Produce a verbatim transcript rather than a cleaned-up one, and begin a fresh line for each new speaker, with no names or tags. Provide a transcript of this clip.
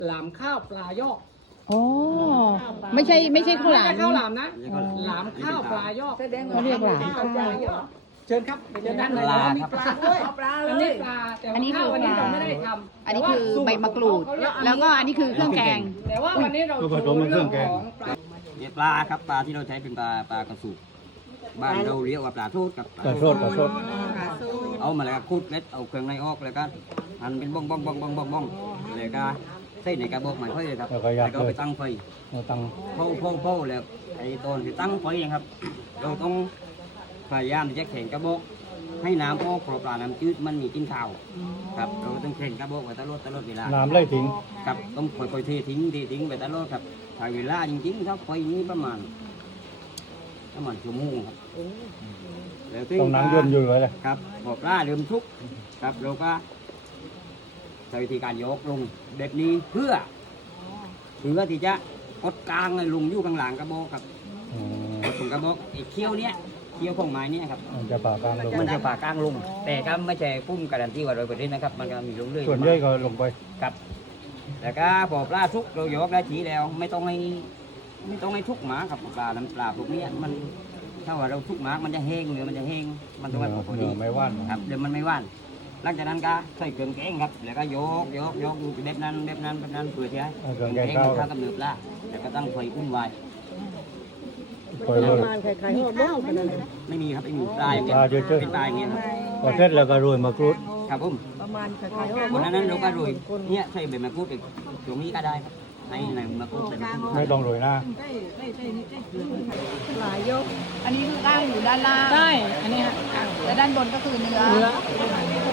หลามข้าวปลายอก
อ๋อไม่ใช่ไม่ใช่ข้าวหลาม
ไม่ใช่ข้าวหลามนะหลามข้าวปลายอก
เขาเรียกหลาม
ข้าวปลายอกเชิญครับเชิญด้านในแล้วมีปลาด้วยอันนี้ปลาแต่
อันนี้คือ
วันนี้
ปลา
เราไม่ได้ทำ
อันนี้คือใบมะกรูด แล้วก็อันนี้คือเครื่องแกง
แต่ว่าวันนี้เรา
ผสมเป็นเครื่องแกง
ปลา
เนี่ยปลาครับปลาที่เราใช้เป็นปลาปลากระสุกบ้านเราเรียกว่าปลาโทษกับ
ปลาโทษปลาโทษ
เอามาแล้วก็คูดเล็ดเอาเครื่องในออกแล้วก็หั่นเป็นบ้องบ้องบ้องบ้องบ้องบ้องแล้วก็ใส่ในกระบอกไม้ไฟเลยครับ
แล้วก็ยัด
แล้วก็
เล
ไป
ย
ตั้งไฟ
เราตั้ง
เผาเผาเผาแล้วไอ้ตอนที่ตั้งไฟเองครับ เราต้องพยายามที่จะแข่งกระบอกให้น้ำออกเพราะปลาน้ำจืดมันมีกินข้าวครับเราต้องแข่งกระบอกไว้ตลอดตลอดเวลา
น้ำไล่ทิ้ง
ครับต้องค่อยๆเททิ้งเททิ้งไปตลอดครับถ่ายเวลาจริงๆถ้าไฟนี้ประมาณประมาณชั่วโมงครับแล้วถึ
ต้องหนังย่นอยู่ไว้เลย
ครับพอปลาเริ่มทุกครับเราก็ใช้วิธีการยกลงแบบนี้เพื่อเพื่อที่จะกดกลางให้ลงอยู่ข้างหลังกระบอกครับ
อืม
กดตรงกระบอกไอ้เขี้ยวเนี้ยเขี้ยวของไม้เนี้ยครับ
มันจะป่ากลางลง
มันจะผ่ากลางลงแต่ก็ไม่ใช่พุ่มการันตีว่าร้อยเปอร์เซ็นต์นะครับมันก็มีลงเรื่อย
ส่วนย่อยก็ลงไป
ครับแล้วก็พอปลาทุกเรายกได้ทีแล้วไม่ต้องให้ไม่ต้องให้ทุกหมาครับปลาน้ำปลาพวกเนี้ยมันถ้าว่าเราทุกหมามันจะแห้งเนื้อมันจะแห้งมันต้องให้พอดี
เนื้อไม่ว่าน
ครับเดี๋ยวมันไม่ว่านหลังจากนั้นก็ใส่เครื่องแกงครับแล้วก็ยกยกยกแบบนั้นแบบนั้นแบบนั้นเพื่อที่ให้
เอาเครื่องแกง
มัน
เข้า
เข้ากับเนื้อปลาแล้วก็ตั้งไฟอุ่นไว้
ปล่อยเลย
มีข้าวไหม
ไม่มีครับไม่มีปลาอย่าง
ป
เงี้ย
ลาเยอะ
เป็นปลาอย่างเงี้ยครับ
พอเสร็จแล้วก็โรยมะกรูด
ครับผม
ประมาณคล้ายๆ
วันนั้นเราก็โรยเนี่ยใส่ใบมะกรูดอีกตรงนี้ก็ได้ครับในในมะกรูดใส่มะกรูด
ไม่ต้องโรยหน้า
หลายยก
อันนี้คือกล้างอยู่ด้านล่าง
ได้อันนี้ฮะ
และด้านบนก็คือเนื้อ
เนื้อ